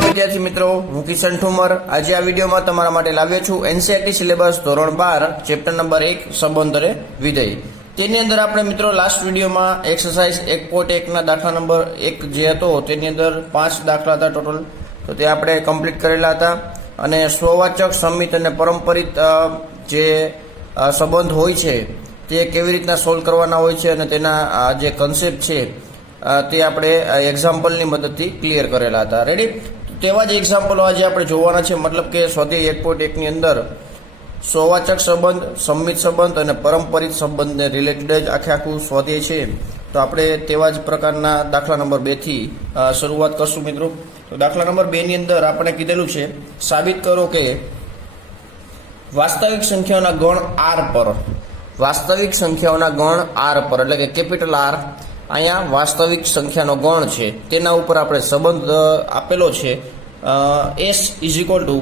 विद्यार्थी मित्रों, हूँ किशन ठुमर आज आ विडियो में तमारा माटे लाव्यो छुं एनसीईआरटी सिलेबस धोरण 12 चेप्टर नंबर 1 संबंध रे विधेय। तेनी अंदर आपणे मित्रों लास्ट विडियो में एक्सरसाइज 1.1 ना दाखला नंबर 1 जे हतो तेनी अंदर 5 दाखला हता टोटल, तो ते आपणे कम्प्लीट करेला हता। अने स्ववाचक, समित अने परम्परित जे संबंध होय छे ते केवी रीतना सोल्व करवाना होय छे अने तेना जे कन्सेप्ट छे ते आपणे एक्झाम्पलनी मददथी क्लियर करेला हता। रेडी? तेवा ज एक्झाम्पल आज આપણે જોવાના છે। मतलब કે સ્વાધ્યાય 1.1 ની અંદર સ્વવાચક સંબંધ, સંમિત સંબંધ અને પરંપરિત સંબંધને રિલેટેડ જ આખું સ્વાધ્યાય છે। તો આપણે તેવા જ પ્રકારના દાખલા નંબર 2 થી શરૂઆત કરશું મિત્રો। તો દાખલા નંબર 2 ની અંદર આપણે કીધેલું છે સાબિત કરો કે વાસ્તવિક સંખ્યાઓના ગણ r પર, વાસ્તવિક સંખ્યાઓના ગણ r પર એટલે કે કેપિટલ R અહીંયા વાસ્તવિક સંખ્યાનો ગણ છે તેના ઉપર આપણે સંબંધ આપેલો છે s is equal to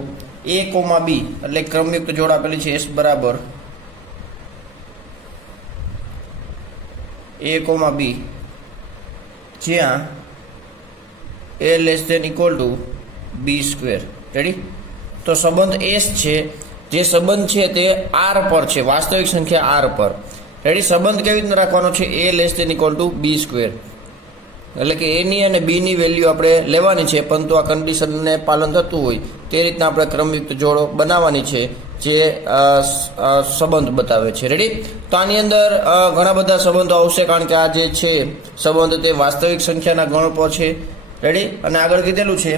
a comma b એટલે ક્રમયુક્ત જોડ આપેલી છે s બરાબર a કોમા b જ્યાં a less than equal to b square. Ready? તો સંબંધ s છે, જે સંબંધ છે તે r પર છે, વાસ્તવિક સંખ્યા r પર। रेडी? संबंध केवी रीतना राखवानो छे a less than equal to b square એટલે કે a ની અને b ની વેલ્યુ આપણે લેવાની છે, પરંતુ આ કન્ડિશનને પાલન થતું હોય તે રીતના આપણે ક્રમયુક્ત જોડો બનાવવાની છે જે સંબંધ બતાવે છે। રેડી? તો આની અંદર ઘણા બધા સંબંધો આવશે કારણ કે આ જે છે સંબંધ તે વાસ્તવિક સંખ્યાના ગણ પર છે। રેડી? અને આગળ કીધેલું છે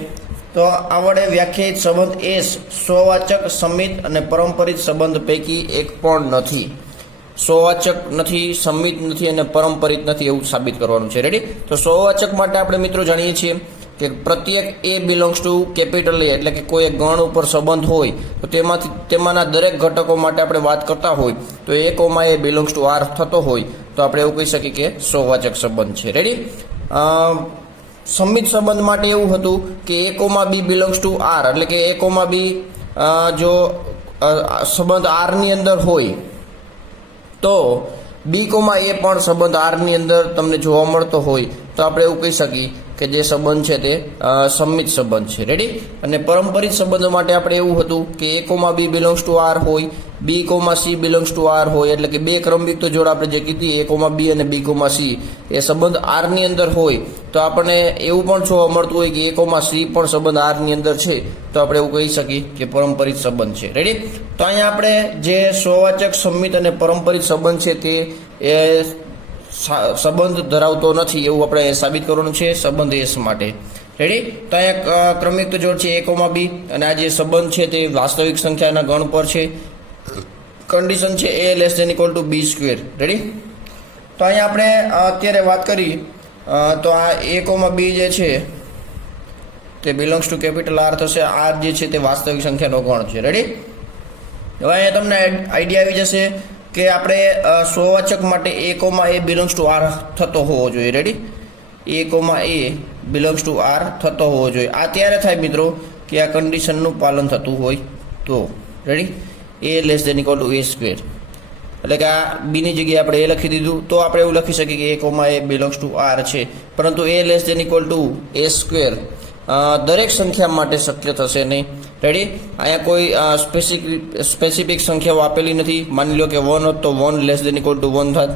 તો આ વડે વ્યાખ્યાયિત સંબંધ s સ્વવાચક, સમિત અને પરંપરિત સંબંધ પૈકી એક પણ નથી। स्ववाचक नहीं, समित नहीं और परम्परित नहीं एवं साबित करवानुं छे। रेडी? तो स्ववाचक माटे आपणे मित्रों जाणीए छीए कि प्रत्येक ए बिलोंग्स टू केपिटल ए એટલે કે કોઈ એક ગણ ઉપર સંબંધ હોય તો તેમાંના દરેક ઘટકો માટે આપણે વાત કરતા હોય તો a comma a belongs to r થતો હોય તો આપણે એવું કહી શકીએ કે સ્વવાચક સંબંધ છે। રેડી? સમિત સંબંધ માટે એવું હતું કે a comma b belongs to r એટલે કે a કોમા b જો સંબંધ r ની અંદર હોય तो बी कोमा ए पण संबंध आर नी अंदर तमने जोवा मळतो होय तो आपणे एवुं कही शकीए के जे संबंध छे ते समित संबंध छे। रेडी? अने परम्परित संबंध माटे आपणे एवुं हतुं के a comma b belongs to R होय, b comma c belongs to R होय એટલે કે બે ક્રમયુક્ત જોડ આપણે જે કીધી ए कोमा बी અને बी कोमा सी એ સંબંધ आर ની અંદર હોય તો આપણને એવું પણ જોવા મળતું હોય કે ए कोमा सी પણ સંબંધ आर ની અંદર છે તો આપણે એવું કહી શકીએ કે પરંપરિત સંબંધ છે। રેડી? તો અહીંયા આપણે જે સ્વવાચક, સમિત અને પરંપરિત સંબંધ છે તે એ સંબંધ ધરાવતો નથી એવું આપણે સાબિત કરવાનું છે સંબંધ s માટે। રેડી? તો અહીંયા ક્રમયુક્ત જોડ છે a કોમા b અને આ જે સંબંધ છે તે વાસ્તવિક સંખ્યાના ગણ પર છે। કન્ડિશન છે a less than equal to b square. Ready? તો અહીંયા આપણે અત્યારે વાત કરી તો આ a કોમા b જે છે તે બિલોંગ્સ ટુ કેપિટલ R થશે। R જે છે તે વાસ્તવિક સંખ્યાનો ગણ છે। રેડી? હવે અહીંયા તમને આઈડિયા આવી જશે કે આપણે સ્વવાચક માટે a comma a belongs to R થતો હોવો જોઈએ। Ready? a comma a belongs to R થતો હોવો જોઈએ। આ ત્યારે થાય મિત્રો કે આ કન્ડિશનનું પાલન થતું હોય તો। Ready? a less than equal to a square એટલે કે આ b ની જગ્યાએ આપણે a લખી દીધું તો આપણે એવું લખી શકીએ કે a comma a belongs to R છે, પરંતુ a less than equal to a square દરેક સંખ્યા માટે શક્ય થશે નહીં। રેડી? અહીંયા કોઈ સ્પેસિફિક સંખ્યાઓ આપેલી નથી। માની લો કે 1 હોત તો 1 લેસ ધેન ઇક્વલ ટુ 1 થાત,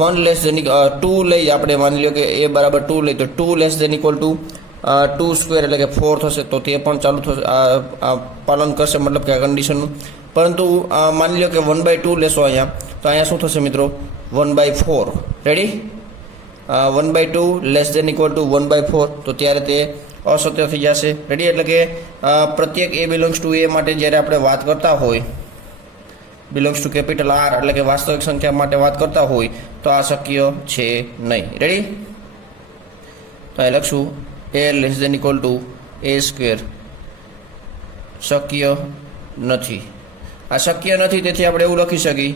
1 લેસ ધેન 2 લઈ આપણે માની લો કે a બરાબર 2 લઈ તો 2 less than equal to 2 square એટલે કે 4 થશે તો તે પણ ચાલુ થશે, પાલન કરશે મતલબ કે આ કન્ડિશનનું। પરંતુ માની લો કે 1/2 લેશો અહીંયા તો અહીંયા શું થશે મિત્રો 1/4। Ready? 1/2 less than equal to 1/4 તો ત્યારે તે અસત્ય થઈ જશે। રેડી? એટલે કે પ્રત્યેક એ બિલોંગ્સ ટુ એ માટે જ્યારે આપણે વાત કરતા હોય બિલોંગ્સ ટુ કેપિટલ R એટલે કે વાસ્તવિક સંખ્યા માટે વાત કરતા હોય તો આ શક્ય છે નહીં। રેડી? તો અહીં લખશું a less than equal to a square શક્ય નથી। આ શક્ય નથી તેથી આપણે એવું લખી શકીએ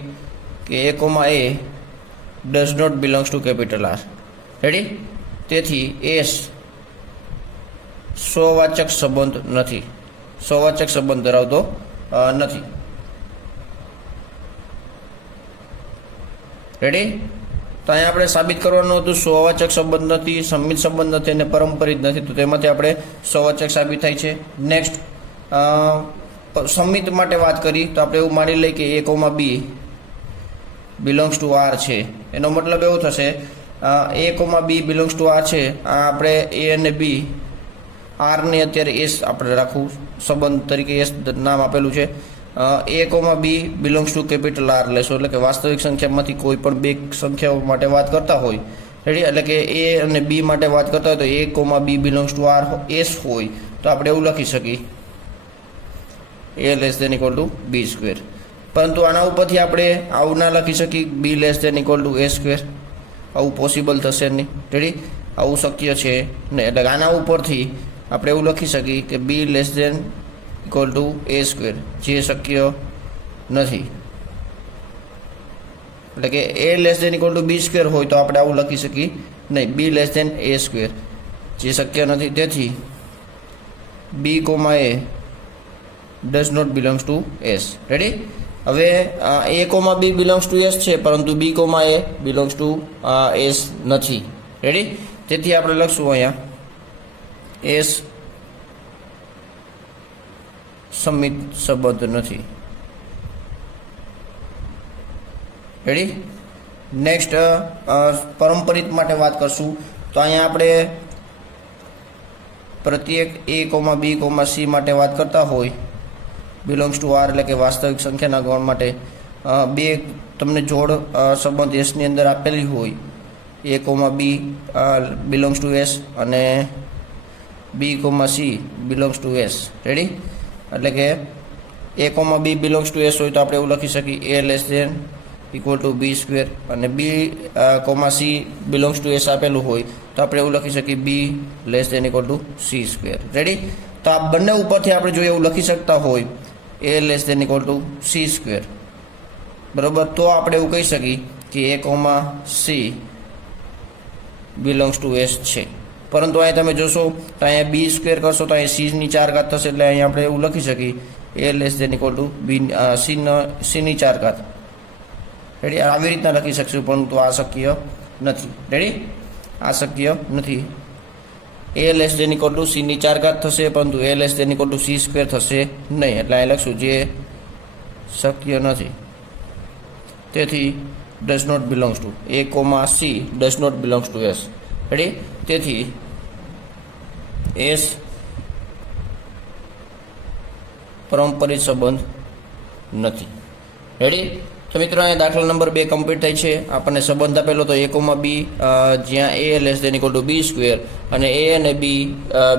કે a comma a does not belongs to capital R। Ready? તેથી s स्ववाचक संबंध नहीं, स्ववाचक संबंध धरावतो नहीं। रेडी? તો અહીંયા આપણે સાબિત કરવાનું હતું સ્વવાચક સંબંધ નથી, સંમિત સંબંધ નથી અને પરંપરિત નથી, તો તેમાંથી આપણે સ્વવાચક સાબિત થાય છે. નેક્સ્ટ સંમિત માટે વાત કરી તો આપણે એવું માની લઈએ કે a, b belongs to r છે. એનો મતલબ એવો થશે a, b belongs to r છે. આ આપણે a અને b r ને અત્યારે s આપણે રાખવું સંબંધ તરીકે s નામ આપેલું છે. a, b belongs to capital R લેશો, એટલે કે વાસ્તવિક સંખ્યામાંથી કોઈ પણ બે સંખ્યાઓ માટે વાત કરતા હોય, રેડી, એટલે કે a અને b માટે વાત કરતા હોય તો a, b belongs to R s હોય તો આપણે એવું લખી શકીએ a less than equal to b square. પરંતુ આના ઉપરથી આપણે આવું ના લખી શકીએ b less than equal to a square. આવું પોસિબલ થશે નહીં, રેડી, આવું શક્ય છે નહીં. એટલે આના ઉપરથી આપણે એવું લખી શકીએ કે b less than equal to a square, જે શક્ય નથી. એટલે કે a less than equal to b square હોય તો આપણે આવું લખી શકીએ નહીં, b less than a square, જે શક્ય નથી. તેથી b, a does not belongs to s. Ready. હવે a, b belongs to s છે, પરંતુ b, a belongs to s નથી. રેડી. તેથી આપણે લખશું અહીંયા s સંમિત સંબંધ નથી. રેડી. નેક્સ્ટ પરંપરિત માટે વાત કરશું તો અહીંયા આપણે પ્રત્યેક a, b, c માટે વાત કરતા હોય બિલોંગ્સ ટુ r, એટલે કે વાસ્તવિક સંખ્યાના ગણ માટે બે તમને જોડ સંબંધ s ની અંદર આપેલી હોય, a, b belongs to s અને b, c belongs to s. Ready. એટલે કે a, b belongs to s હોય તો આપણે એવું લખી શકીએ a less than equal to b square, અને b, c belongs to s આપેલું હોય તો આપણે એવું લખી શકીએ b less than equal to c square. Ready. તો આ બંને ઉપરથી આપણે જો એવું લખી શકતા હોય a less than equal to c square, બરાબર, તો આપણે એવું કહી શકીએ કે a, c belongs to s છે. પરંતુ અહીંયા તમે જોશો તો અહીંયા b સ્ક્વેર કરશો તો અહીંયા c ની 4 ઘાત થશે, એટલે અહીંયા આપણે એવું લખી શકીએ a less than equal to b c ની 4 ઘાત. રેડી. આવી રીતના લખી શકશું, પરંતુ આ શક્ય નથી. રેડી. આ શક્ય નથી. a less than equal to c ની 4 ઘાત થશે, પરંતુ a less than equal to c square થશે નહીં. એટલે અહીં લખશું જે શક્ય નથી. તેથી does not belongs to a, c does not belongs to s. Ready. તેથી s પરંપરિત સંબંધ નથી. રેડી. તો મિત્રો અહીંયા દાખલા નંબર 2 કમ્પ્લીટ થાય છે. આપણને સંબંધ આપેલો તો a, b જ્યાં a less than equal to b square અને a અને b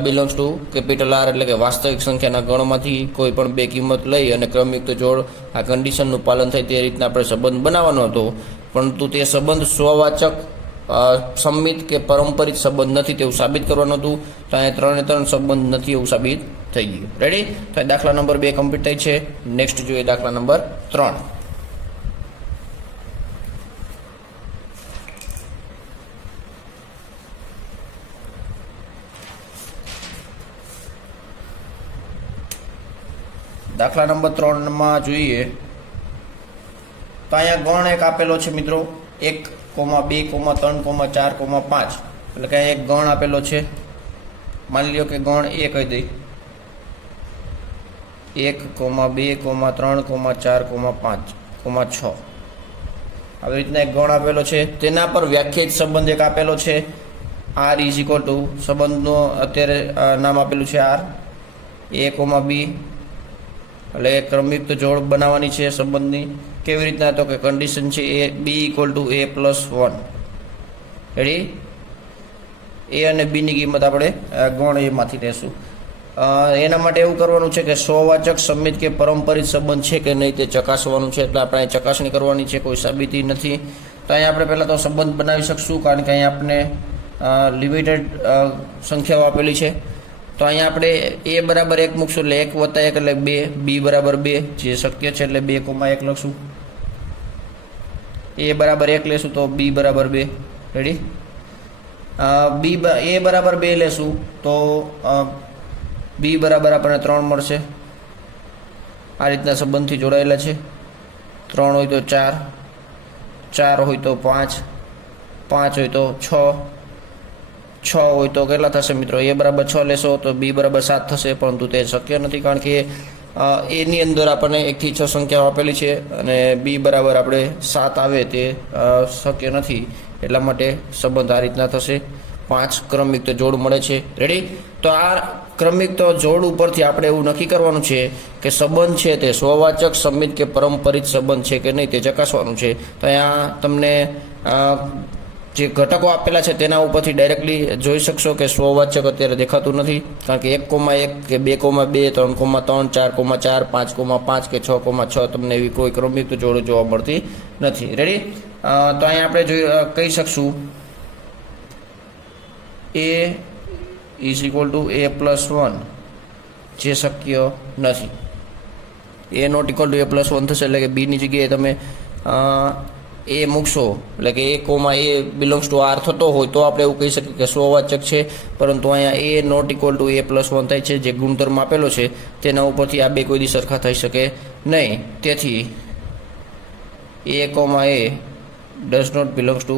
belongs to capital R, એટલે કે વાસ્તવિક સંખ્યાના ગણમાંથી કોઈ પણ બે કિંમત લઈ અને ક્રમયુક્ત જોડ આ કન્ડિશનનું પાલન થાય તે રીતના આપણે સંબંધ બનાવવાનો હતો. પરંતુ તે સંબંધ સ્વવાચક, સંમિત કે પરંપરિત સંબંધ નથી તેવું સાબિત કરવાનું હતું. તો અહીંયા 3 સંબંધ નથી એવું સાબિત થઈ ગયું. રેડી. તો દાખલા નંબર 2 કમ્પ્લીટ થાય છે. નેક્સ્ટ જોઈએ દાખલા નંબર 3. દાખલા નંબર 3 જોઈએ તો અહીંયા ગણ એક આપેલો છે મિત્રો, 1, 2, 3, 4, 5. એટલે કે એક ગણ આપેલો છે. માની લ્યો કે ગણ એ કહી દઈ 1, 2, 3, 4, 5, 6. આવી રીતના એક ગણ આપેલો છે. તેના પર વ્યાખ્યાયિત સંબંધ એક આપેલો છે r ઇઝ ઇક્વલ ટુ, સંબંધનો અત્યારે નામ આપેલું છે r, a, b, એટલે ક્રમયુક્ત જોડ બનાવવાની છે સંબંધની. કેવી રીતના? તો કે કન્ડિશન છે a, b equal to a plus 1. Ready. a અને b ની કિંમત આપણે ગણ એમાંથી લેશું. એના માટે એવું કરવાનું છે કે સ્વવાચક, સંમિત કે પરંપરિત સંબંધ છે કે નહીં તે ચકાસવાનું છે. એટલે આપણે ચકાસણી કરવાની છે, કોઈ સાબિતી નથી. તો અહીંયા આપણે પહેલાં તો સંબંધ બનાવી શકશું, કારણ કે અહીંયા આપણે લિમિટેડ સંખ્યાઓ આપેલી છે. તો અહીંયા આપણે a બરાબર 1 મૂકશું, એટલે 1 વત્તા 1 એટલે 2, b બરાબર 2, જે શક્ય છે, એટલે 2,1 લખશું. a બરાબર 1 લેશું તો b બરાબર 2. રેડી. a બરાબર 2 લેશું તો b બરાબર આપણને 3 મળશે. આ રીતના સંબંધથી જોડાયેલા છે. 3 હોય તો 4, 4 હોય તો 5, 5 હોય તો 6 હોય તો કેટલા થશે મિત્રો? a બરાબર 6 લેશો તો b બરાબર 7 થશે, પરંતુ તે શક્ય નથી કારણ કે એની અંદર આપણને 1 થી 6 સંખ્યાઓ આપેલી છે અને b બરાબર આપણે 7 આવે તે શક્ય નથી. એટલા માટે સંબંધ આ રીતના થશે. 5 ક્રમયુક્ત જોડ મળે છે. રેડી? તો આ ક્રમયુક્ત જોડ ઉપરથી આપણે એવું નક્કી કરવાનું છે કે સંબંધ છે તે સ્વવાચક, સમિત કે પરંપરિત સંબંધ છે કે નહીં તે ચકાસવાનું છે. તો અહીંયા તમને જે ઘટકો આપેલા છે તેના ઉપરથી ડાયરેક્ટલી જોઈ શકશો કે સ્વવાચક અત્યારે દેખાતું નથી કારણ કે 1,1 કે 2,2 3,3 4,4 5,5 કે 6,6 તમને એવી કોઈ ક્રમયુક્ત જોડો જોવા મળતી નથી. રેડી? તો અહીંયા આપણે કહી શકશું a is equal to a plus 1 જે શક્ય નથી. a not equal to a plus 1 થશે એટલે કે b ની જગ્યાએ તમે a મૂકશો એટલે કે a, બિલોંગ્સ ટુ r થતો હોય તો આપણે એવું કહી શકીએ કે સ્વવાચક છે, પરંતુ અહીંયા a not equal to a plus 1 થાય છે. જે ગુણધર્મ આપેલો છે તેના ઉપરથી આ બે કોઈ દી સરખા થઈ શકે નહીં. તેથી a, does not belongs to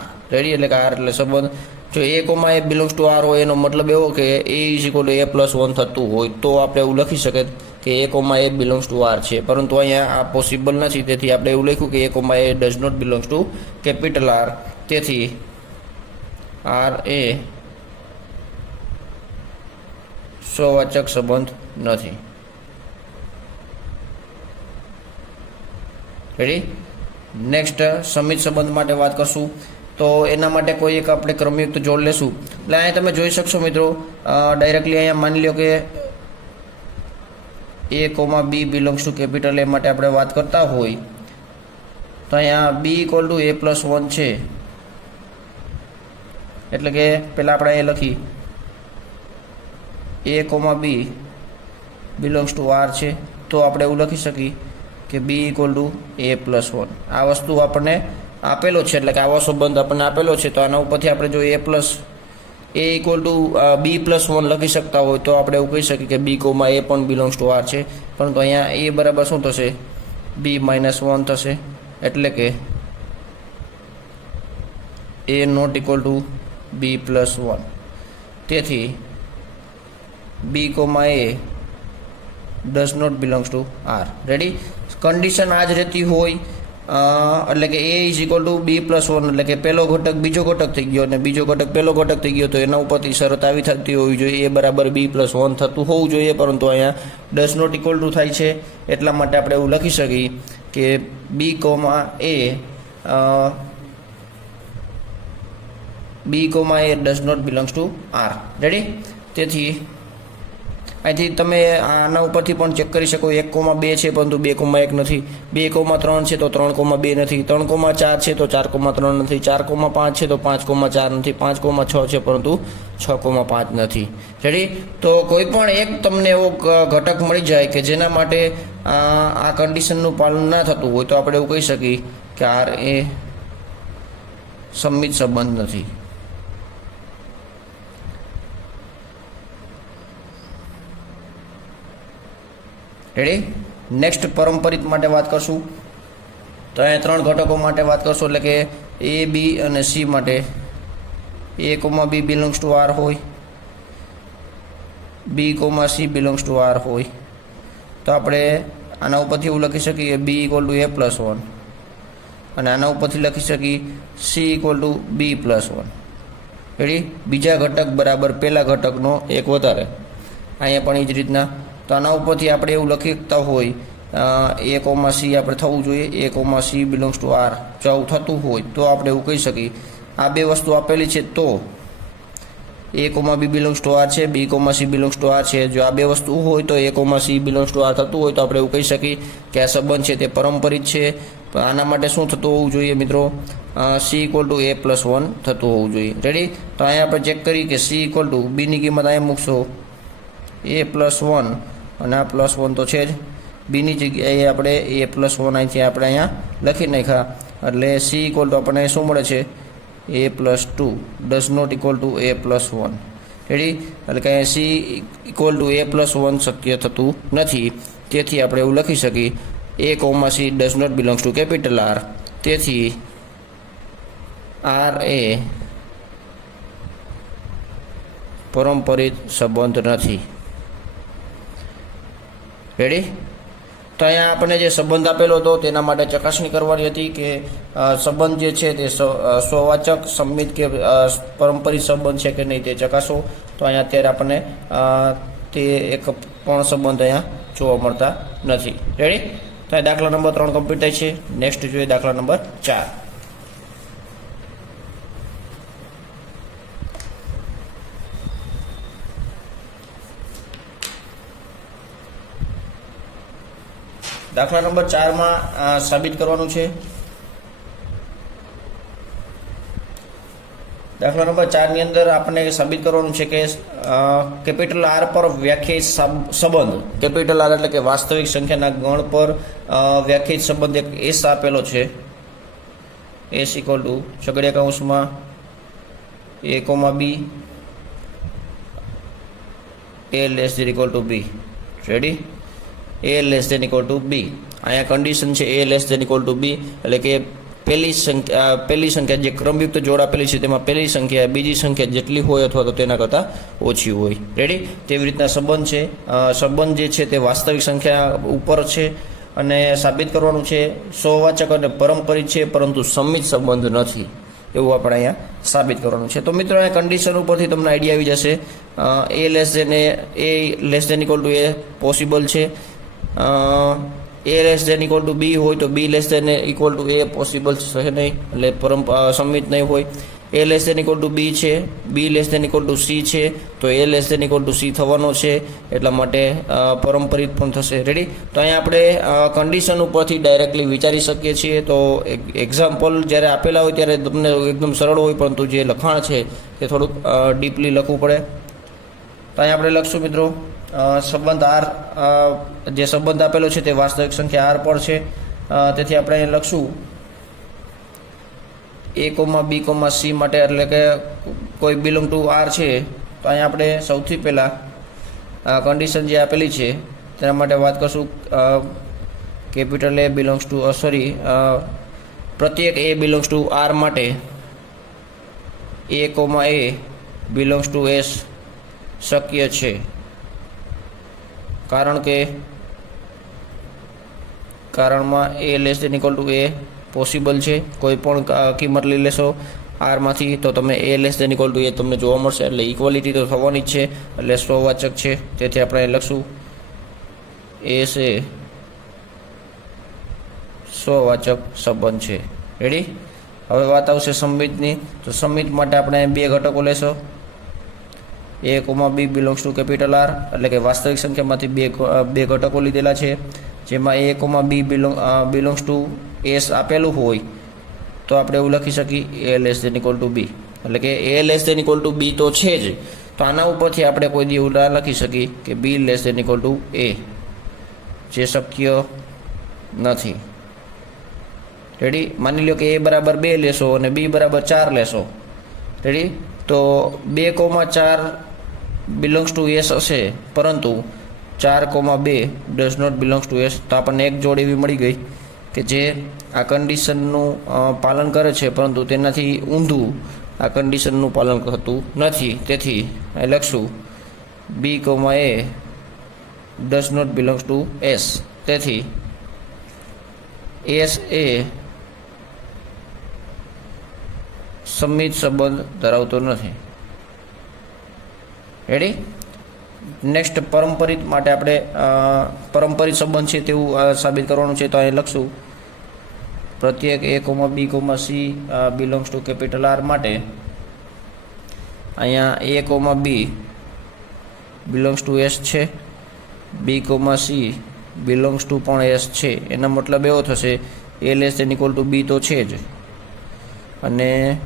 r. Ready? એટલે કે r એટલે સંબંધ જો a, બિલોંગ્સ ટુ r હોય એનો મતલબ એવો કે a is equal to a plus 1 થતું હોય તો આપણે એવું લખી શકીએ કે a, બિલોંગ્સ ટુ r છે, પરંતુ અહીંયા આ પોસિબલ નથી. તેથી આપણે એવું લખ્યું કે a, does not belongs to capital R. તેથી r એ સ્વવાચક સંબંધ નથી. રેડી? નેક્સ્ટ સમિત સંબંધ માટે વાત કરશું. તો એના માટે કોઈ એક આપણે ક્રમયુક્ત જોડ લેશું. એટલે અહીંયા તમે જોઈ શકશો મિત્રો ડાયરેક્ટલી અહીંયા માની લો કે a, b belongs to capital A માટે આપણે વાત કરતા હોય તો અહીંયા b equal to a plus 1 છે. એટલે કે પહેલાં આપણે અહીંયા લખી a, b belongs to r છે તો આપણે એવું લખી શકીએ કે b equal to a plus 1. આ વસ્તુ આપણને આપેલો છે એટલે કે આવો સંબંધ આપણને આપેલો છે. તો આના ઉપરથી આપણે જો a equal to b plus 1 લખી શકતા હોય તો આપણે એવું કહી શકીએ કે b, a પણ બિલોંગ્સ ટુ r છે, પરંતુ અહીંયા a બરાબર શું થશે? b માઇનસ 1 થશે. એટલે કે a not equal to b plus 1. તેથી b, a does not belongs to r. Ready? Condition આ જ રહેતી હોય એટલે કે a is equal to b plus 1 એટલે કે પહેલો ઘટક બીજો ઘટક થઈ ગયો અને બીજો ઘટક પહેલો ઘટક થઈ ગયો તો એના ઉપરથી શરત આવી થતી હોવી જોઈએ a બરાબર b પ્લસ 1 થતું હોવું જોઈએ, પરંતુ અહીંયા ડઝ નોટ ઇક્વલ ટુ થાય છે. એટલા માટે આપણે એવું લખી શકીએ કે b, a does not belongs to r. Ready? તેથી અહીંથી તમે આના ઉપરથી પણ ચેક કરી શકો 1,2 છે પરંતુ 2,1 નથી, 2,3 છે તો 3,2 નથી, 3,4 છે તો 4,3 નથી, 4,5 છે તો 5,4 નથી, 5,6 છે પરંતુ 6,5 નથી. રેડી? તો કોઈ પણ એક તમને એવો ઘટક મળી જાય કે જેના માટે આ કન્ડિશનનું પાલન ના થતું હોય તો આપણે એવું કહી શકીએ કે r એ સમિત સંબંધ નથી. રેડી? નેક્સ્ટ પરંપરિત માટે વાત કરશું. તો અહીંયા 3 ઘટકો માટે વાત કરશું એટલે કે a, b અને c માટે a, b belongs to r હોય, b, c belongs to r હોય તો આપણે આના ઉપરથી એવું લખી શકીએ b equal to a plus 1 અને આના ઉપરથી લખી શકીએ c equal to b plus 1. Ready? બીજા ઘટક બરાબર પહેલા ઘટકનો એક વધારે. અહીંયા પણ એ જ રીતના. તો આના ઉપરથી આપણે એવું લખી શકતા હોય a, c આપણે થવું જોઈએ, a, c belongs to r. જો આવું થતું હોય તો આપણે એવું કહી શકીએ આ બે વસ્તુ આપેલી છે તો a, b belongs to r છે, b, c belongs to r છે. જો આ બે વસ્તુ હોય તો a, c belongs to r થતું હોય તો આપણે એવું કહી શકીએ કે આ સંબંધ છે તે પરંપરિત છે. તો આના માટે શું થતું હોવું જોઈએ મિત્રો? c equal to a plus 1 થતું હોવું જોઈએ. રેડી? તો અહીંયા આપણે ચેક કરીએ કે c ઇક્વલ ટુ બીની કિંમત અહીંયા મૂકશો a પ્લસ 1 અને આ પ્લસ 1 તો છે જ, બીની જગ્યાએ આપણે a પ્લસ 1 અહીંથી આપણે અહીંયા લખી નાખ્યા એટલે c ઇક્વલ ટુ આપણને શું મળે છે? a plus 2 does not equal to a plus 1. Ready? એટલે કે c equal to a plus 1 શક્ય થતું નથી. તેથી આપણે એવું લખી શકીએ a, c does not belongs to capital R. તેથી આર એ પરંપરિત સંબંધ નથી. રેડી? તો અહીંયા આપણને જે સંબંધ આપેલો હતો તેના માટે ચકાસણી કરવાની હતી કે સંબંધ જે છે તે સ્વવાચક, સંમિત કે પરંપરિત સંબંધ છે કે નહીં તે ચકાસો. તો અહીંયા અત્યારે આપણને તે એક પણ સંબંધ અહીંયા જોવા મળતા નથી. રેડી? તો દાખલા નંબર 3 કમ્પ્લીટ થાય છે. નેક્સ્ટ જોઈએ દાખલા નંબર 4. દાખલા નંબર 4માં સાબિત કરવાનું છે. દાખલા નંબર 4 ની અંદર આપણને સાબિત કરવાનું છે કે કેપિટલ આર પર વ્યાખ્યાયિત સંબંધ, કેપિટલ આર એટલે કે વાસ્તવિક સંખ્યાના ગણ પર વ્યાખ્યાયિત સંબંધ એક એસ આપેલો છે. એસ ઇક્વલ ટુ છગડીયા કૌંસમાં a, b, a less than equal to b. Ready? a less than equal to b. અહીંયા કન્ડિશન છે a less than equal to b, એટલે કે પહેલી સંખ્યા જે ક્રમયુક્ત જોડ આપેલી છે તેમાં પહેલી સંખ્યા બીજી સંખ્યા જેટલી હોય અથવા તો તેના કરતાં ઓછી હોય. રેડી? તેવી રીતના સંબંધ છે. સંબંધ જે છે તે વાસ્તવિક સંખ્યા ઉપર છે અને સાબિત કરવાનું છે સ્વવાચક અને પરંપરિત છે પરંતુ સંમિત સંબંધ નથી, એવું આપણે અહીંયા સાબિત કરવાનું છે. તો મિત્રો અહીંયા કન્ડિશન ઉપરથી તમને આઈડિયા આવી જશે. a less than equal to a possible છે. a less than equal to b હોય તો b less than equal to a possible છે નહીં, એટલે સંમિત નહીં હોય. a less than equal to b છે, b less than equal to c છે, તો a less than equal to c થવાનો છે, એટલા માટે પરંપરિત પણ થશે. રેડી? તો અહીંયા આપણે કન્ડિશન ઉપરથી ડાયરેક્ટલી વિચારી શકીએ છીએ. તો એક્ઝામ્પલ જ્યારે આપેલા હોય ત્યારે તમને એકદમ સરળ હોય, પરંતુ જે લખાણ છે તે થોડુંક ડીપલી લખવું પડે. તો અહીંયા આપણે લખશું મિત્રો સંબંધ આર, જે સંબંધ આપેલો છે તે વાસ્તવિક સંખ્યા આર પર છે. તેથી આપણે અહીં લખશું a, b, c માટે, એટલે કે કોઈ બિલોંગ ટુ આર છે. તો અહીંયા આપણે સૌથી પહેલાં કન્ડિશન જે આપેલી છે તેના માટે વાત કરશું. કેપિટલ a બિલોંગ્સ ટુ પ્રત્યેક a બિલોંગ્સ ટુ આર માટે a, બિલોંગ્સ ટુ s શક્ય છે, કારણ કે કારણમાં a less than equal to a possible છે. કોઈ પણ કિંમત લઈ લેશો આરમાંથી તો તમે a less than equal to a તમને જોવા મળશે, એટલે ઇક્વાલિટી તો થવાની જ છે, એટલે સ્વવાચક છે. તેથી આપણે લખશું એસ એ સ્વવાચક સંબંધ છે. રેડી? હવે વાત આવશે સંમિતની. તો સંમિત માટે આપણે બે ઘટકો લેશો. a, b belongs to capital R, એટલે કે વાસ્તવિક સંખ્યામાંથી બે ઘટકો લીધેલા છે, જેમાં a, b belongs to s આપેલું હોય તો આપણે એવું લખી શકીએ a less than equal to b, એટલે કે a less than equal to b તો છે જ. તો આના ઉપરથી આપણે કોઈ દી એવું ના લખી શકીએ કે b less than equal to a, જે શક્ય નથી. રેડી? માની લો કે a બરાબર 2 લેશો અને b બરાબર 4 લેશો. રેડી? તો 2, 4 બિલોંગ્સ ટુ s હશે, પરંતુ 4, 2 does not belongs to s. તો આપણને એક જોડ એવી મળી ગઈ કે જે આ કન્ડિશનનું પાલન કરે છે, પરંતુ તેનાથી ઊંધું આ કન્ડિશનનું પાલન થતું નથી. તેથી અહીં લખશું b, a does not belongs to s. તેથી s એ સંમિત સંબંધ ધરાવતો નથી. રેડી? નેક્સ્ટ પરંપરિત માટે આપણે પરંપરિત સંબંધ છે તેવું સાબિત કરવાનું છે. તો અહીં લખશું પ્રત્યેક a, b, c belongs to capital R માટે અહીંયા a, b belongs to s છે, b, c બિલોંગ્સ ટુ પણ s છે. એનો મતલબ એવો થશે a less than equal to b તો છે જ, અને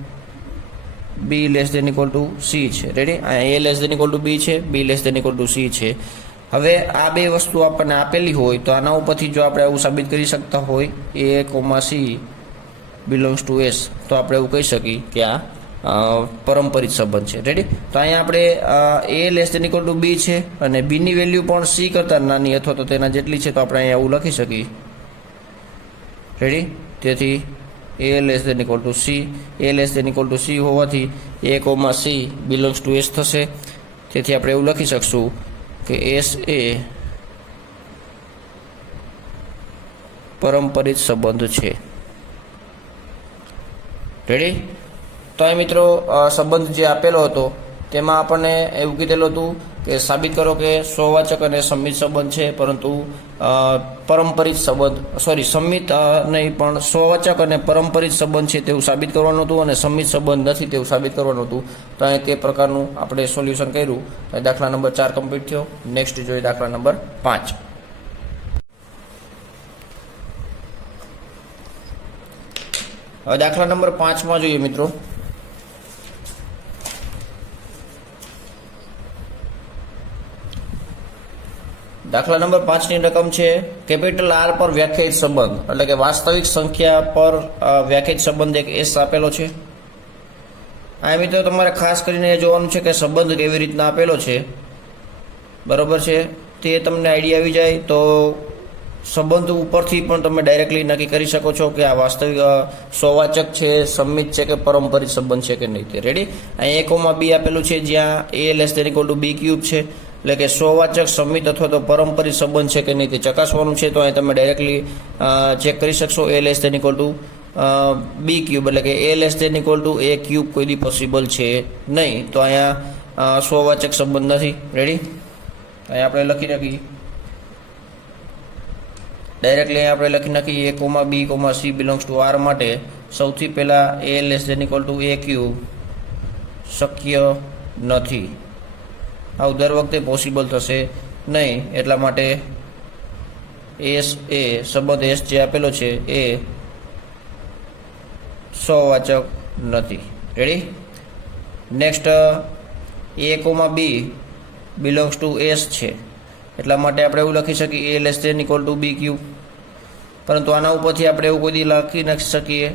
b less than equal to c છે. રેડી? અહીંયા a less than equal to b છે, b less than equal to c છે. હવે આ બે વસ્તુ આપણને આપેલી હોય તો આના ઉપરથી જો આપણે એવું સાબિત કરી શકતા હોય a, c belongs to s, તો આપણે એવું કહી શકીએ કે આ પરંપરિત સંબંધ છે. રેડી? તો અહીંયા આપણે a less than equal to b છે અને b ની વેલ્યુ પણ c કરતાં નાની અથવા તો તેના જેટલી છે, તો આપણે અહીંયા એવું લખી શકીએ. રેડી? તેથી a less than equal to c. A less than equal to c હોવાથી a comma C belongs to S થશે. તેથી આપણે એવું લખી શકશું કે એસ એ પરંપરિત સંબંધ છે. રેડી? તો અહીં મિત્રો સંબંધ જે આપેલો હતો તેમાં આપણને એવું કીધેલું હતું કે સાબિત કરો કે સ્વવાચક અને સંમિત સંબંધ છે, પરંતુ પરંપરિત સંબંધ સંમિત નહીં પણ સ્વવાચક અને પરંપરિત સંબંધ છે તેવું સાબિત કરવાનું હતું અને સંમિત સંબંધ નથી તેવું સાબિત કરવાનું હતું. તો અહીં તે પ્રકારનું આપણે સોલ્યુશન કર્યું. દાખલા નંબર 4 કમ્પ્લીટ થયો. નેક્સ્ટ જોઈએ દાખલા નંબર 5. હવે દાખલા નંબર 5માં જોઈએ મિત્રો. દાખલા નંબર 5ની રકમ છે કેપિટલ આર પર વ્યાખ્યાયિત સંબંધ, એટલે કે વાસ્તવિક સંખ્યા પર વ્યાખ્યાયિત સંબંધ એક એસ આપેલો છે. આ મિત્રો તમારે ખાસ કરીને એ જોવાનું છે કે સંબંધ કેવી રીતના આપેલો છે, બરોબર છે, તે તમને આઈડિયા આવી જાય તો સંબંધ ઉપરથી પણ તમે ડાયરેક્ટલી નક્કી કરી શકો છો કે આ વાસ્તવિક સ્વવાચક છે, સંમિત છે કે પરંપરિત સંબંધ છે કે નહીં તે. રેડી? અહીં એ કોમા બી આપેલું છે જ્યાં a less than equal to B cube છે, એટલે કે સ્વવાચક, સંમિત અથવા તો પરંપરિત સંબંધ છે કે નહીં તે ચકાસવાનું છે. તો અહીં તમે ડાયરેક્ટલી ચેક કરી શકશો a less than equal to B cube, એટલે કે એ less than equal to a cube કોઈ દી પોસિબલ છે નહીં. તો અહીંયા સ્વવાચક સંબંધ નથી. રેડી? અહીંયા આપણે લખી નાખીએ ડાયરેક્ટલી આપણે લખી નાખીએ a comma b comma C belongs to R માટે સૌથી પહેલાં a less than equal to a cube શક્ય નથી. આવું દર વખતે પોસિબલ થશે નહીં. એટલા માટે એસ એ સંબંધ એસ જે આપેલો છે એ સ્વવાચક નથી. Ready? Next a comma B belongs to S છે, એટલા માટે આપણે એવું લખી શકીએ એ less than equal to B cube. પરંતુ આના ઉપરથી આપણે એવું કોઈ દી લખી નથી શકીએ.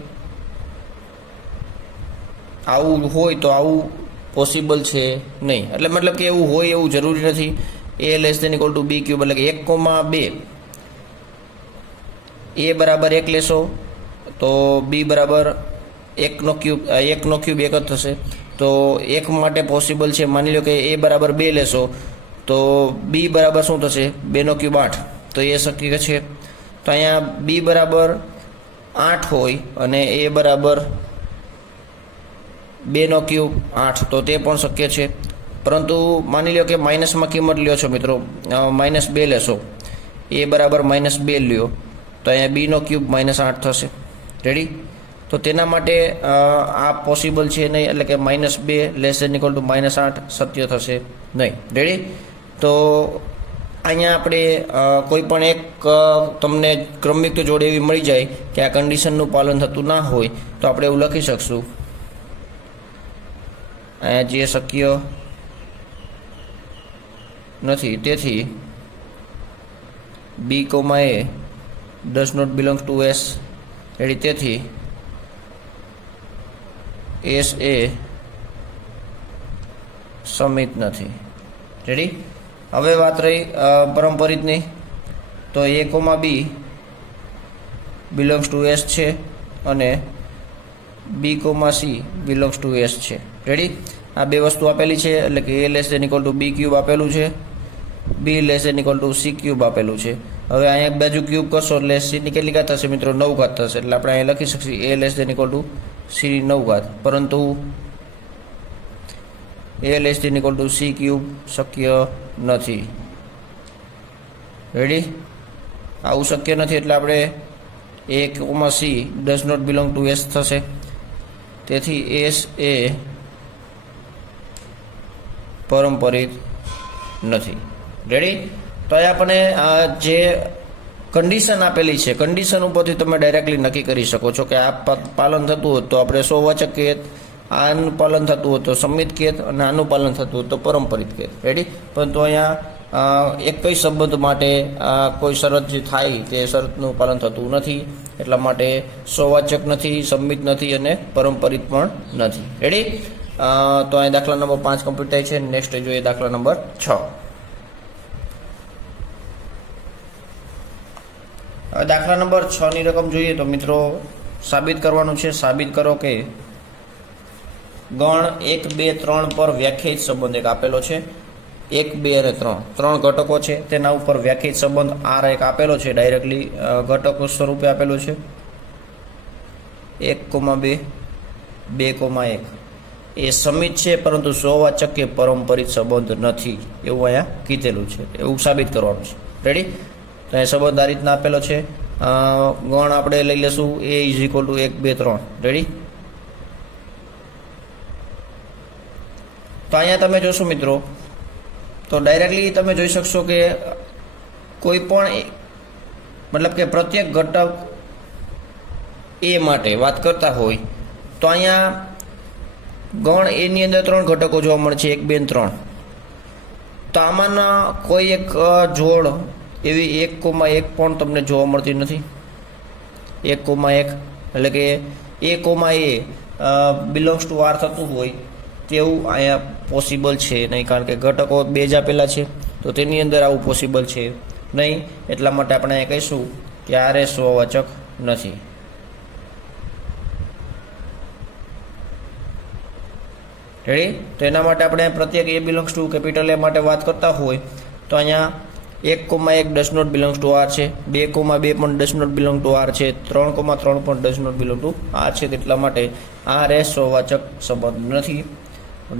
આવું હોય તો આવું પોસિબલ છે નહીં. એટલે મતલબ કે એવું હોય એવું જરૂરી નથી. A less than equal to B cube એટલે કે 1,2 એ બરાબર 1 લેશો તો બી બરાબર 1નો ક્યુબ 1 જ થશે. તો 1 માટે પોસિબલ છે. માની લો કે એ બરાબર 2 લેશો તો બી બરાબર શું થશે? 2નો ક્યુબ 8. તો એ શક્ય છે. તો અહીંયા બી બરાબર 8 હોય અને એ બરાબર 2નો ક્યુબ 8, તો તે પણ શક્ય છે. પરંતુ માની લો કે માઇનસમાં કિંમત લ્યો છો મિત્રો, -2 લેશો, એ બરાબર -2 લ્યો તો અહીંયા બીનો ક્યુબ -8 થશે. રેડી? તો તેના માટે આ પોસિબલ છે નહીં, એટલે કે -2 લેસ દેન ઇક્વલ ટુ -8 સત્ય થશે નહીં. રેડી? તો અહીંયા આપણે કોઈ પણ એક તમને ક્રમિક જોડે એવી મળી જાય કે આ કન્ડિશનનું પાલન થતું ના હોય તો આપણે એવું લખી શકશું અહીંયા જે શક્ય નથી. તેથી B comma A does not belong to S. Ready? તેથી એસ એ સંમિત નથી. રેડી? હવે વાત રહી પરંપરિતની. તો A comma B belongs to S છે અને B comma C belongs to S છે. રેડી? આ બે વસ્તુ આપેલી છે, એટલે કે એ less than equal to B cube આપેલું છે, B less than equal to C cube આપેલું છે. હવે અહીંયા એક બાજુ ક્યુબ કરશો એટલે સીની કેટલી ઘાત થશે મિત્રો? 9 ઘાત થશે. એટલે આપણે અહીંયા લખી શકીએ એ less than equal to C 9 ઘાત. પરંતુ A less than equal to C cube શક્ય નથી. રેડી? આવું શક્ય નથી એટલે આપણે A comma C does not belong to S થશે. તેથી એસ એ પરંપરિત નથી. રેડી? તો અહીંયા આપણે જે કન્ડિશન આપેલી છે, કન્ડિશન ઉપરથી તમે ડાયરેક્ટલી નક્કી કરી શકો છો કે આ પાલન થતું હોત તો આપણે સ્વવાચક કહેત, આનું પાલન થતું હોત તો સંમિત કહેત અને આનું પાલન થતું હોત તો પરંપરિત કહેત. રેડી? પરંતુ અહીંયા એક જ સંબંધ માટે કોઈ શરત જે થાય તે શરતનું પાલન થતું નથી. એટલા માટે સ્વવાચક નથી, સંમિત નથી અને પરંપરિત પણ નથી. રેડી? તો અહીં દાખલા નંબર 5 કમ્પ્લીટ થાય છે. નેક્સ્ટ જોઈએ દાખલા નંબર 6. દાખલા નંબર 6 ની રકમ જોઈએ તો મિત્રો સાબિત કરવાનું છે. સાબિત કરો કે ગણ 1, 2, 3 પર વ્યાખ્યાયિત સંબંધ એક આપેલો છે. 1, 2 અને 3 ત્રણ ઘટકો છે, તેના ઉપર વ્યાખ્યાયિત સંબંધ R એક આપેલો છે, ડાયરેક્ટલી ઘટકો સ્વરૂપે આપેલું છે. 1, 2, 2, 1 એ સમિત છે, પરંતુ સ્વવાચક કે પરંપરિત સંબંધ નથી એવું અહીંયા કીધેલું છે. એવું સાબિત કરવાનું છે. રેડી? તો એ સંબંધ આ રીતના આપેલો છે. ગણ આપણે લઈ લેશું A = 1, 2, 3. રેડી? તો અહીંયા તમે જોશો મિત્રો, તો ડાયરેક્ટલી તમે જોઈ શકશો કે કોઈ પણ મતલબ કે પ્રત્યેક ઘટક A માટે વાત કરતા હોય તો અહીંયા ગણ A ની અંદર 3 ઘટકો જોવા મળે છે, 1, 2 અને 3. તો આમાંના કોઈ એક જોડ એવી 1, 1 પણ તમને જોવા મળતી નથી. 1, 1 એટલે કે A, બિલોંગ્સ ટુ R થતું હોય તેવું અહીંયા પોસિબલ છે નહીં, કારણ કે ઘટકો 2 જ આપેલા છે, તો તેની અંદર આવું પોસિબલ છે નહીં. એટલા માટે આપણે અહીંયા કહીશું કે R એ સ્વવાચક નથી. રેડી? તો એના માટે આપણે પ્રત્યેક A belongs to capital A માટે વાત કરતા હોય તો અહીંયા 1, 1 does not belongs to R છે, 2, 2 પણ does not belong to R છે, 3, 3 પણ does not belong to R છે. એટલા માટે R એ સ્વવાચક સંબંધ નથી.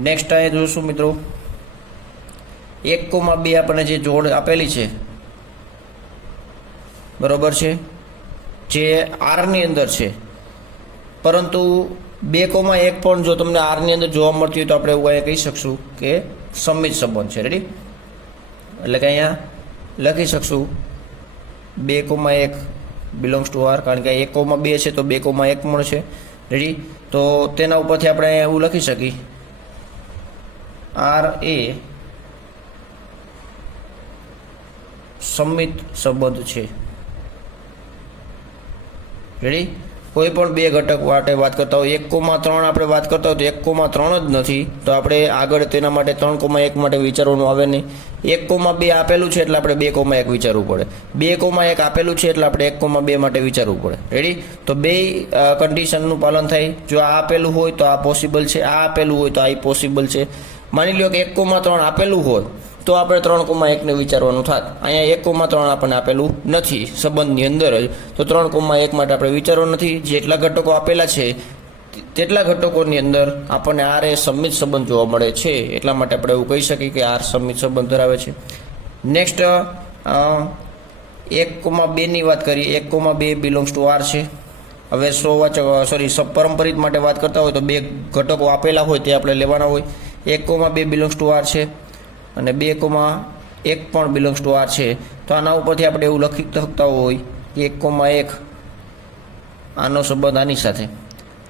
નેક્સ્ટ અહીંયા જોઈશું મિત્રો, 1, 2 આપણને જે જોડ આપેલી છે, બરોબર છે, જે R ની અંદર છે, પરંતુ 2, 1 પણ જો તમને R ની અંદર જોવા મળતી હોય તો આપણે એવું અહીંયા કહી શકશું કે સમિત સંબંધ છે. રેડી? એટલે કે અહીંયા લખી શકશું 2, 1 બિલોંગ્સ ટુ R, કારણ કે 1, 2 છે તો 2, 1 પણ છે. રેડી? તો તેના ઉપરથી આપણે અહીંયા એવું લખી શકીએ R એ સમિત સંબંધ છે. રેડી? કોઈ પણ 2 ઘટક માટે વાત કરતા હોય, 1, 3 આપણે વાત કરતા હોય તો 1, 3 જ નથી, તો આપણે આગળ તેના માટે 3, 1 માટે વિચારવાનું આવે નહીં. 1, 2 આપેલું છે એટલે આપણે 2, 1 વિચારવું પડે. 2, 1 આપેલું છે એટલે આપણે 1, 2 માટે વિચારવું પડે. રેડી? તો બે કન્ડિશનનું પાલન થાય. જો આ આપેલું હોય તો આ પોસિબલ છે, આ આપેલું હોય તો આ પોસિબલ છે. માની લો કે 1, 3 આપેલું હોય તો આપણે 3, 1 ને વિચારવાનું થાત. અહીંયા 1, 3 આપણને આપેલું નથી સંબંધની અંદર જ, તો 3, 1 માટે આપણે વિચારવાનું નથી. જેટલા ઘટકો આપેલા છે તેટલા ઘટકોની અંદર આપણને R એ સમિત સંબંધ જોવા મળે છે. એટલા માટે આપણે એવું કહી શકીએ કે R સમિત સંબંધ ધરાવે છે. નેક્સ્ટ 1, 2 ની વાત કરીએ. 1, 2 બિલોંગ્સ ટુ R છે. હવે પરંપરિત માટે વાત કરતા હોય તો 2 ઘટકો આપેલા હોય તે આપણે લેવાના હોય. 1, 2 બિલોંગ્સ ટુ R છે અને 2, 1 પણ બિલોંગ્સ ટુ R છે. તો આના ઉપરથી આપણે એવું લખી શકતા હોય 1, 1 આનો સંબંધ આની સાથે,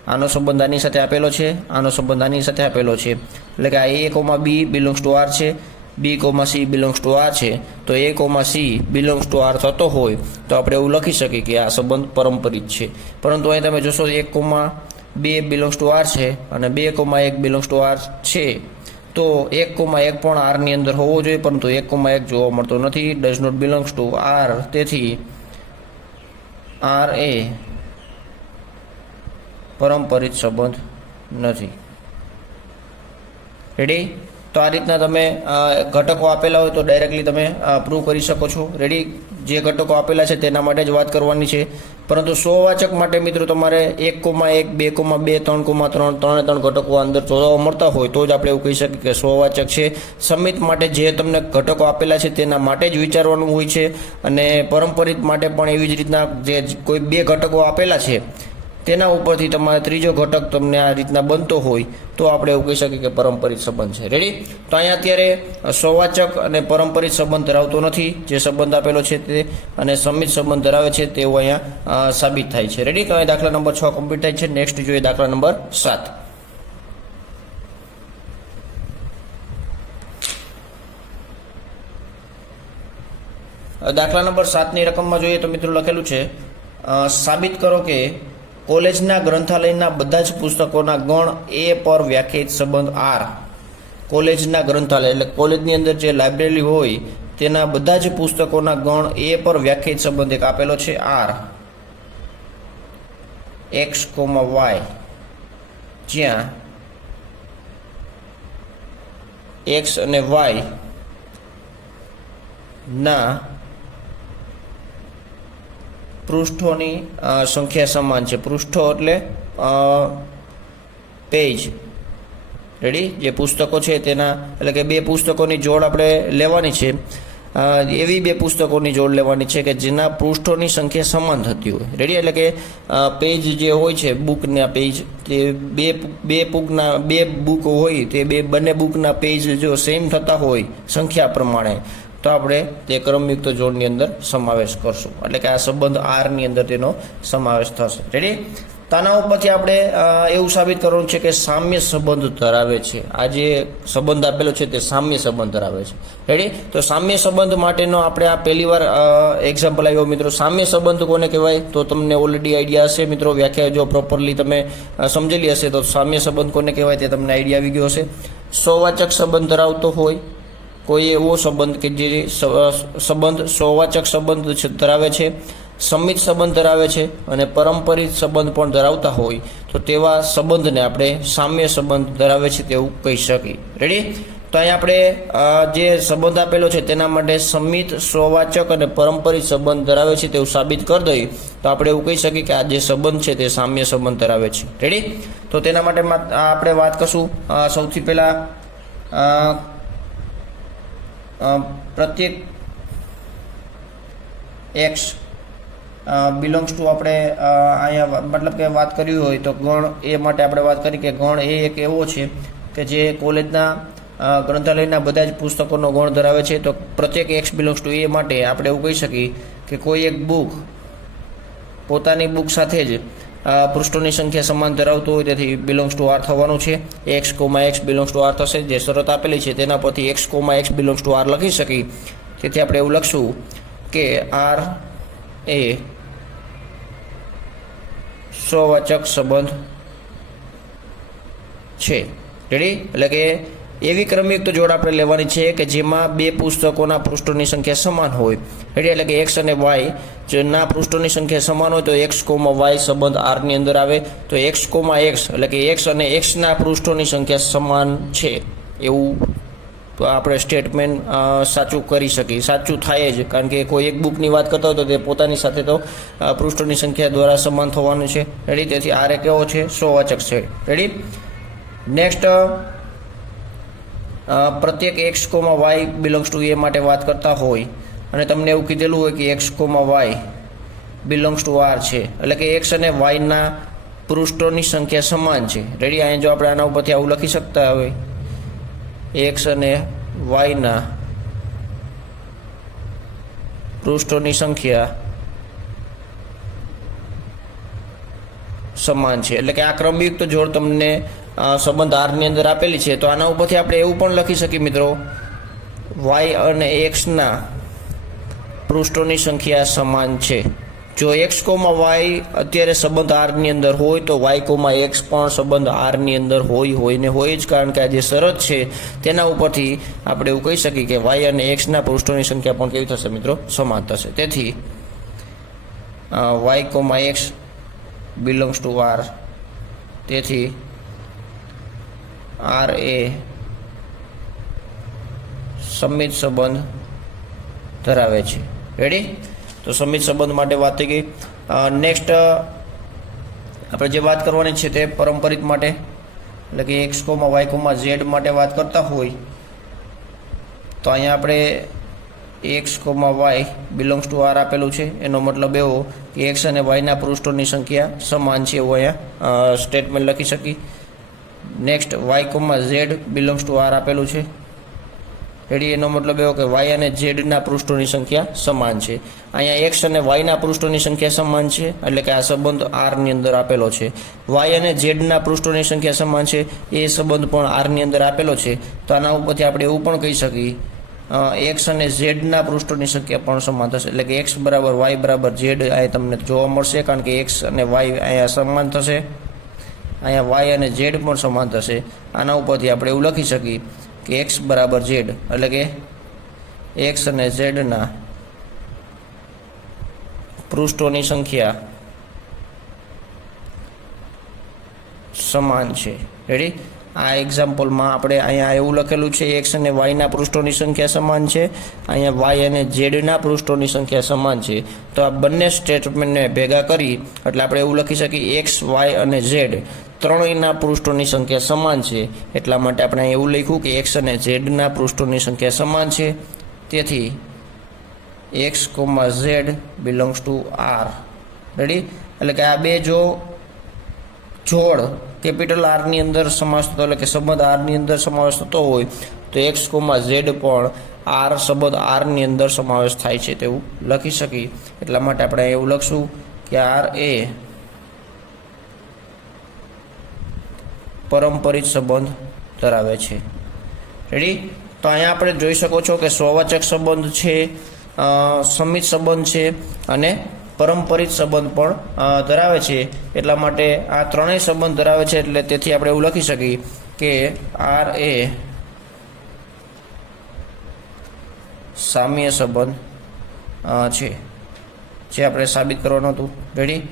આનો સંબંધ આની સાથે આપેલો છે, આનો સંબંધ આની સાથે આપેલો છે. એટલે કે આ A, B belongs to R છે, B, C belongs to R છે. તો A, C belongs to R થતો હોય તો આપણે એવું લખી શકીએ કે આ સંબંધ પરંપરિત છે. પરંતુ અહીં તમે જોશો 1, 2 બિલોંગ્સ ટુ R છે અને 2, 1 બિલોંગ્સ ટુ R છે. તો 1, 1 પણ R ની અંદર હોવો જોઈએ, પરંતુ 1, 1 જોવા મળતો નથી, does not belongs to R. તેથી R એ પરંપરિત સંબંધ નથી. રેડી? તો આ રીતના તમે ઘટકો આપેલા હોય તો ડાયરેક્ટલી તમે પ્રૂવ કરી શકો છો. રેડી? જે ઘટકો આપેલા છે તેના માટે જ વાત કરવાની છે. પરંતુ સ્વવાચક માટે મિત્રો તમારે 1, 1, 2, 2, 3, 3 ઘટકો અંદર જોવા મળતા હોય તો જ આપણે એવું કહી શકીએ કે સ્વવાચક છે. સમિત માટે જે તમને ઘટકો આપેલા છે તેના માટે જ વિચારવાનું હોય છે, અને પરંપરિત માટે પણ એવી જ રીતના જે કોઈ 2 ઘટકો આપેલા છે તેના ઉપરથી તમારે ત્રીજો ઘટક તમને આ રીતના બનતો હોય તો આપણે એવું કહી શકીએ કે પરંપરિત સંબંધ છે. રેડી? તો અહીંયા અત્યારે સ્વવાચક અને પરંપરિત સંબંધ ધરાવતો નથી. જે સંબંધ આપેલો છે તે અને સમિત સંબંધ ધરાવે છે તેવું અહીંયા સાબિત થાય છે. રેડી? તો અહીંયા દાખલા નંબર 6 કમ્પ્લીટ થાય છે. નેક્સ્ટ જોઈએ દાખલા નંબર 7. દાખલા નંબર 7ની રકમમાં જોઈએ તો મિત્રો લખેલું છે, સાબિત કરો કે કોલેજના ગ્રંથાલયના બધા જ પુસ્તકોના ગણ A પર વ્યાખ્યાયિત સંબંધ R. કોલેજના ગ્રંથાલય એટલે કોલેજની અંદર જે લાઇબ્રેરી હોય તેના બધા જ પુસ્તકોના ગણ A પર વ્યાખ્યાયિત સંબંધ એક આપેલો છે R. એક્સ કોમા વાય, જ્યાં એક્સ અને વાય ના પૃષ્ઠોની સંખ્યા સમાન છે. પૃષ્ઠો એટલે પેજ. રેડી? જે પુસ્તકો છે તેના, એટલે કે બે પુસ્તકોની જોડ આપણે લેવાની છે. એવી બે પુસ્તકોની જોડ લેવાની છે કે જેના પૃષ્ઠોની સંખ્યા સમાન થતી હોય. રેડી? એટલે કે પેજ જે હોય છે, બુકના પેજ, તે બે બુક હોય, તે બંને બુકના પેજ જો સેમ થતા હોય સંખ્યા પ્રમાણે, તો આપણે તે ક્રમયુક્ત જોડની અંદર સમાવેશ કરશું. એટલે કે આ સંબંધ આરની અંદર તેનો સમાવેશ થશે. રેડી? તાના ઉપરથી આપણે એવું સાબિત કરવાનું છે કે સામ્ય સંબંધ ધરાવે છે. આ જે સંબંધ આપેલો છે તે સામ્ય સંબંધ ધરાવે છે. રેડી? તો સામ્ય સંબંધ માટેનો આપણે આ પહેલી વાર એક્ઝામ્પલ આવ્યો મિત્રો. સામ્ય સંબંધ કોને કહેવાય? તો તમને ઓલરેડી આઈડિયા હશે મિત્રો. વ્યાખ્યા જો પ્રોપરલી તમે સમજેલી હશે તો સામ્ય સંબંધ કોને કહેવાય તે તમને આઈડિયા આવી ગયો હશે. સોવાચક સંબંધ ધરાવતો હોય કોઈ એવો સંબંધ કે જે સંબંધ સોવાચક સંબંધ ધરાવે છે, સંમિત સંબંધ ધરાવે છે અને પરંપરિત સંબંધ પણ ધરાવતા હોય, તો તેવા સંબંધને આપણે સામ્ય સંબંધ ધરાવે છે તેવું કહી શકીએ. રેડી? તો અહીંયા આપણે જે સંબંધ આપેલો છે તેના માટે સંમિત, સોવાચક અને પરંપરિત સંબંધ ધરાવે છે તેવું સાબિત કરી દઈએ તો આપણે એવું કહી શકીએ કે આ જે સંબંધ છે તે સામ્ય સંબંધ ધરાવે છે. રેડી? તો તેના માટે આપણે વાત કરશું સૌથી પહેલા પ્રત્યેક એક્સ બિલોંગ્સ ટુ, આપણે અહીંયા મતલબ કે વાત કરવી હોય તો ગણ એ માટે આપણે વાત કરી કે ગણ એ એક એવો છે કે જે કોલેજના ગ્રંથાલયના બધા જ પુસ્તકોનો ગણ ધરાવે છે. તો પ્રત્યેક એક્સ બિલોંગ્સ ટુ એ માટે આપણે એવું કહી શકીએ કે કોઈ એક બુક પોતાની બુક સાથે જ પૃષ્ઠોની સંખ્યા સમાન ધરાવતું હોય, તેથી બિલોંગ્સ ટુ આર થવાનું છે. X comma x belongs to R થશે. જે શરત આપેલી છે તેના પરથી x comma x belongs to R લખી શકીએ. તેથી આપણે એવું લખશું કે આર એ સોવાચક સંબંધ છે. રેડી? એટલે કે એવી ક્રમયુક્ત જોડ આપણે લેવાની છે કે જેમાં બે પુસ્તકોના પૃષ્ઠોની સંખ્યા સમાન હોય. રેડી? એટલે કે એક્સ અને વાય ના પૃષ્ઠોની સંખ્યા સમાન હોય તો એક્સ કોમા વાય સંબંધ આરની અંદર આવે. તો એક્સ કોમા એક્સ એટલે કે એક્સ અને એક્સના પૃષ્ઠોની સંખ્યા સમાન છે એવું આપણે સ્ટેટમેન્ટ સાચું કરી શકીએ. સાચું થાય જ, કારણ કે કોઈ એક બુકની વાત કરતા હોય તો તે પોતાની સાથે તો પૃષ્ઠોની સંખ્યા દ્વારા સમાન થવાનું છે. રેડી? તેથી આર એ કેવો છે? સોવાચક છે. રેડી? નેક્સ્ટ, પ્રત્યેક X comma Y belongs to A માટે વાત કરતા હોય અને તમને એવું કીધેલું હોય કે x comma Y belongs to R છે, એટલે કે એક્સ અને વાયના પૃષ્ઠોની સંખ્યા સમાન છે. રેડી? અહીંયા જો આપણે આના ઉપરથી આવું લખી શકતા હોય, એક્સ અને વાયના પૃષ્ઠોની સંખ્યા સમાન છે. એટલે કે આ ક્રમયુક્ત જોડ તમને સંબંધ આરની અંદર આપેલી છે. તો આના ઉપરથી આપણે એવું પણ લખી શકીએ મિત્રો, વાય અને એક્સના પૃષ્ઠોની સંખ્યા સમાન છે. જો એક્સ કોમા વાય અત્યારે સંબંધ આરની અંદર હોય તો વાય કોમા એક્સ પણ સંબંધ આરની અંદર હોય ને હોય જ, કારણ કે આ જે શરત છે તેના ઉપરથી આપણે એવું કહી શકીએ કે વાય અને એક્સના પૃષ્ઠોની સંખ્યા પણ કેવી થશે મિત્રો? સમાન થશે. તેથી y comma x belongs to R. તેથી આર એ સંમિત સંબંધ ધરાવે છે. રેડી? તો સંમિત સંબંધ માટે વાત થઈ ગઈ. નેક્સ્ટ આપણે જે વાત કરવાની છે તે પરંપરિત માટે, એટલે કે x comma y comma z માટે વાત કરતા હોય તો અહીંયા આપણે x comma Y belongs to R આપેલું છે. એનો મતલબ એવો કે એક્સ અને વાયના પૃષ્ઠોની સંખ્યા સમાન છે એવું અહીંયા સ્ટેટમેન્ટ લખી શકીએ. Next, y comma z belongs to R આપેલું છે. રેડી? એનો મતલબ એવો કે વાય અને ઝેડના પૃષ્ઠોની સંખ્યા સમાન છે. અહીંયા એક્સ અને વાયના પૃષ્ઠોની સંખ્યા સમાન છે, એટલે કે આ સંબંધ આરની અંદર આપેલો છે. વાય અને ઝેડના પૃષ્ઠોની સંખ્યા સમાન છે, એ સંબંધ પણ આરની અંદર આપેલો છે. તો આના ઉપરથી આપણે એવું પણ કહી શકીએ એક્સ અને ઝેડના પૃષ્ઠોની સંખ્યા પણ સમાન થશે. એટલે કે એક્સ બરાબર વાય બરાબર ઝેડ અહીંયા તમને જોવા મળશે, કારણ કે એક્સ અને વાય અહીંયા સમાન થશે, અહીંયા વાય અને ઝેડ પણ સમાન થશે. આના ઉપરથી આપણે એવું લખી શકીએ કે એક્સ બરાબર ઝેડ, એટલે કે એક્સ અને ઝેડના પૃષ્ઠોની સંખ્યા સમાન છે. રેડી? આ એક્ઝામ્પલમાં આપણે અહીંયા એવું લખેલું છે એક્સ અને વાયના પૃષ્ઠોની સંખ્યા સમાન છે, અહીંયા વાય અને ઝેડના પૃષ્ઠોની સંખ્યા સમાન છે. તો આ બંને સ્ટેટમેન્ટને ભેગા કરી એટલે આપણે એવું લખી શકીએ એક્સ વાય અને ઝેડ ત્રણેયના પૃષ્ઠોની સંખ્યા સમાન છે. એટલા માટે આપણે અહીં એવું લખ્યું કે એક્સ અને ઝેડના પૃષ્ઠોની સંખ્યા સમાન છે. તેથી x comma z belongs to R. Ready? એટલે કે આ બે જો જોડ કેપિટલ આરની અંદર સમાવેશ થતો એટલે કે સંબંધ આરની અંદર સમાવેશ થતો હોય તો એક્સ કોમા ઝેડ પણ આર સંબંધ આરની અંદર સમાવેશ થાય છે તેવું લખી શકીએ. એટલા માટે આપણે એવું લખશું કે આર એ પરંપરિત સંબંધ ધરાવે છે. રેડી? તો અહીંયા આપણે જોઈ શકો છો કે સ્વવાચક સંબંધ છે, સમિત સંબંધ છે અને પરંપરિત સંબંધ પણ ધરાવે છે. એટલા માટે આ ત્રણેય સંબંધ ધરાવે છે એટલે તેથી આપણે એવું લખી શકીએ કે આર એ સામ્ય સંબંધ છે, જે આપણે સાબિત કરવાનું હતું. રેડી?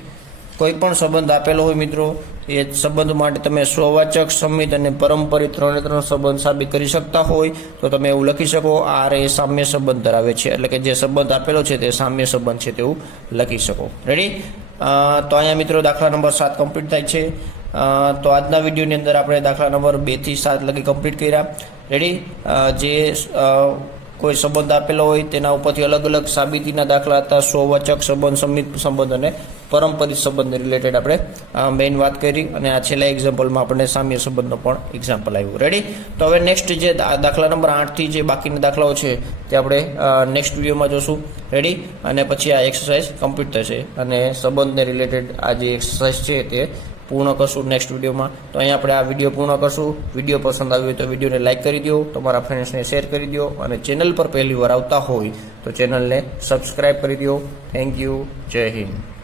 કોઈ પણ સંબંધ આપેલો હોય મિત્રો એ સંબંધ માટે તમે સ્વવાચક, સમિત અને પરંપરિત ત્રણ સંબંધ સાબિત કરી શકતા હોય તો તમે એવું લખી શકો આર એ સામ્ય સંબંધ ધરાવે છે, એટલે કે જે સંબંધ આપેલો છે તે સામ્ય સંબંધ છે તેવું લખી શકો. રેડી? તો અહીંયા મિત્રો દાખલા નંબર 7 કમ્પ્લીટ થાય છે. તો આજના વિડીયોની અંદર આપણે દાખલા નંબર 2 થી 7 લગી કમ્પ્લીટ કર્યા. રેડી? જે કોઈ સંબંધ આપેલો હોય તેના ઉપરથી અલગ અલગ સાબિતીના દાખલા હતા. સ્વવાચક સંબંધ, સમિત સંબંધ અને પરંપરિત સંબંધને રિલેટેડ આપણે મેઇન વાત કરી અને આ છેલ્લા એક્ઝામ્પલમાં આપણને સામ્ય સંબંધનો પણ એક્ઝામ્પલ આવ્યું. રેડી? તો હવે નેક્સ્ટ જે દાખલા નંબર 8 થી જે બાકીના દાખલાઓ છે તે આપણે નેક્સ્ટ વિડીયોમાં જોશું. રેડી? અને પછી આ એક્સરસાઇઝ કમ્પ્લીટ થશે અને સંબંધને રિલેટેડ આ જે એક્સરસાઇઝ છે તે પૂર્ણ કરશું નેક્સ્ટ વિડીયોમાં. તો અહીંયા આપણે આ વિડીયો પૂર્ણ કરશું. વિડીયો પસંદ આવ્યો હોય તો વિડીયોને લાઇક કરી દો, તમારા ફ્રેન્ડ્સને શેર કરી દો અને ચેનલ પર પહેલી વાર આવતા હોય તો ચેનલને સબસ્ક્રાઈબ કરી દો. Thank you. જય હિન્દ.